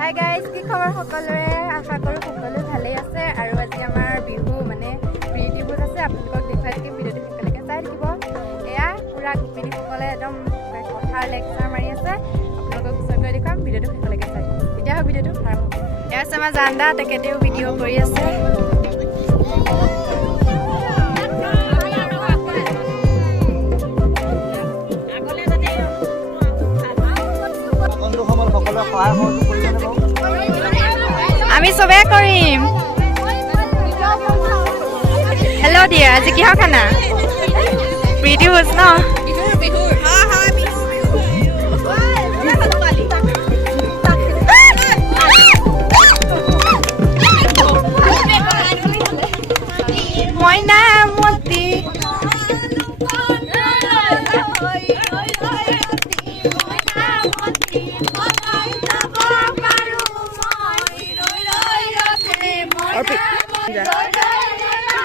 Hi guys, কি খবৰ সকলোৰে? আশা কৰো সকলো ভালেই আছে আৰু আজি আমাৰ বিহু মানে প্ৰিটিভুত আছে। আপোনালোকক দেখাই দিম, ভিডিঅ'টো একেলগে চাই থাকিব। এয়া পুৰা গোপিনীসকলে একদম কথাৰ লেকচাৰ মাৰি আছে। আপোনালোকক ওচৰকৈ দেখুৱাম, ভিডিঅ'টো একেলগে চাই থাকিব। এতিয়া ভিডিঅ'টো আৰম্ভ হ'ব। এয়া আছে আমাৰ জানদা, তেখেতেও ভিডিঅ' কৰি আছে। আমি সবে কৰিম। হেল্ল' ডিয়াৰ, আজি কিহৰ খানা? প্ৰিটিভুজ ন? মইনামতি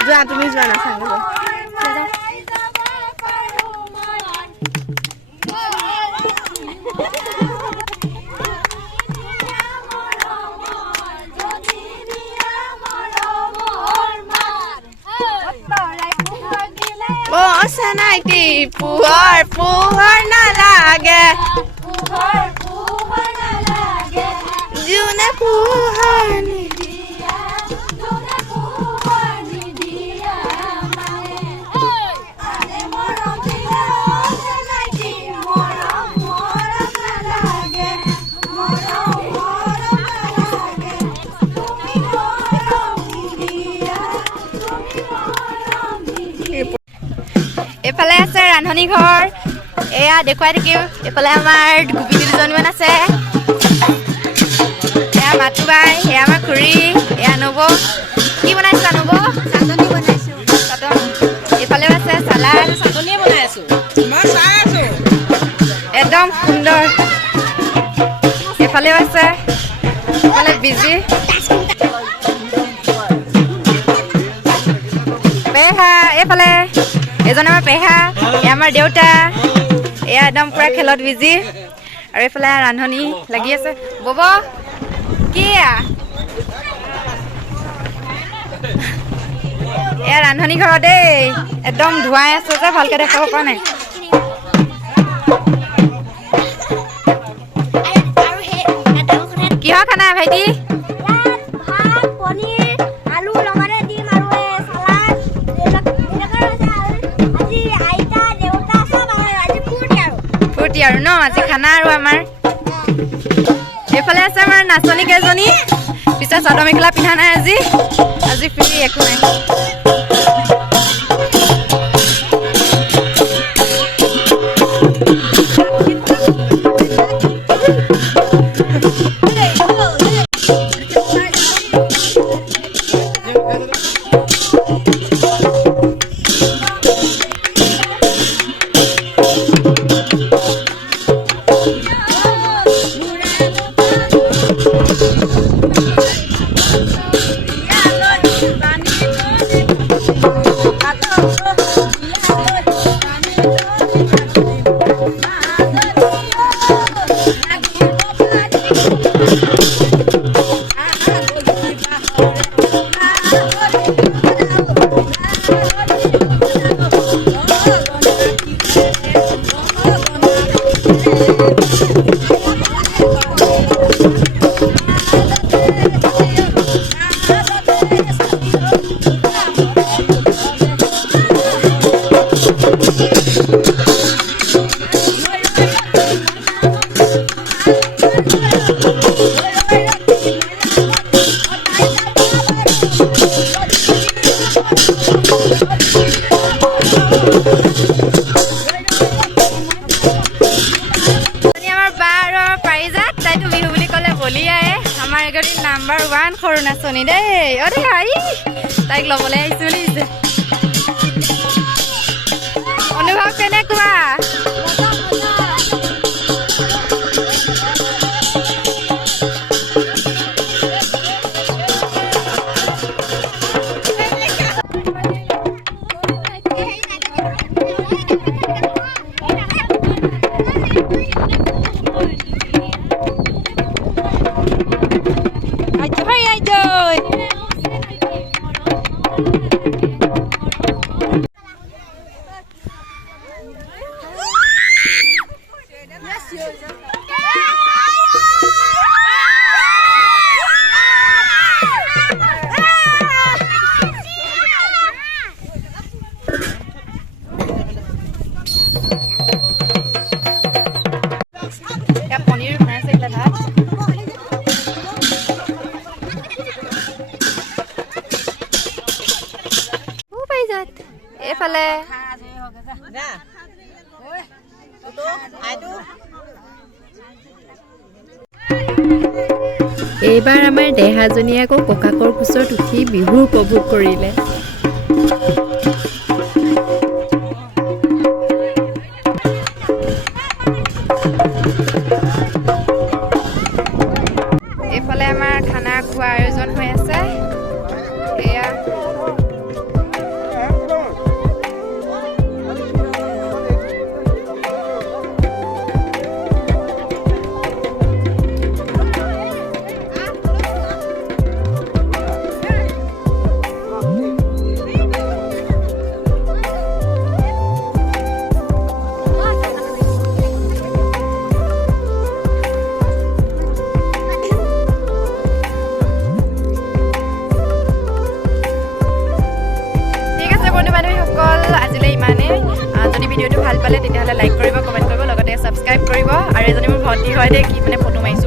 যোৱা, তুমি যোৱা না চাই নাইটি পোহৰ পোহৰ নালাগে, জোনে পোহৰ এইফালে আছে ৰান্ধনী ঘৰ। এয়া দেখুৱাই থাকিম। এইফালে আমাৰ গোপিনী দুজনীমান আছে। এয়া মাতু বাই, এয়া আমাৰ খুৰী, এয়া নব। কি বনাইছো নব? চাটনি বনাইছো। এইফালেও আছে চালাড, চাটনিয়ে বনাই আছো। মই চাই আছো। একদম সুন্দৰ। এইফালেও আছে, এইফালে বিজি পেহা। এইফালে এজন আমাৰ পেহা, এয়া আমাৰ দেউতা। এয়া একদম পুৰা খেলত বিজি। আৰু এইফালে ৰান্ধনী লাগি আছে। বব কি এয়া ৰান্ধনী ঘৰত দেই, একদম ধুৱাই আছে যে ভালকে দেখাব পৰা নাই। কিহৰ খানা ভাইটি? আৰু ন আজি খানা আৰু আমাৰ এইফালে আছে আমাৰ নাচনী কেইজনী। পিছে চাদৰ মেখেলা পিন্ধা নাই আজি ফ্ৰী, একো নাই। নাম্বাৰ 1 সৰু নাচনী দেই। অৰে হাই, তাইক ল'বলৈ আহিছো বুলিছে। অনুভৱ কেনেকুৱা? এইফালে এইবাৰ আমাৰ দেহাজনীয়ে আকৌ ককাকৰ কোচত উঠি বিহু উপভোগ কৰিলে। এইফালে আমাৰ খানা খোৱা আয়োজন হৈ আছে। এয়া আজিলৈ ইমানেই। যদি ভিডিঅ'টো ভাল পালে তেতিয়াহ'লে লাইক কৰিব, কমেণ্ট কৰিব, লগতে ছাবস্ক্ৰাইব কৰিব। আৰু এজনী মোৰ ভণ্টি হয় দেই, কি মানে ফটো মাৰিছোঁ।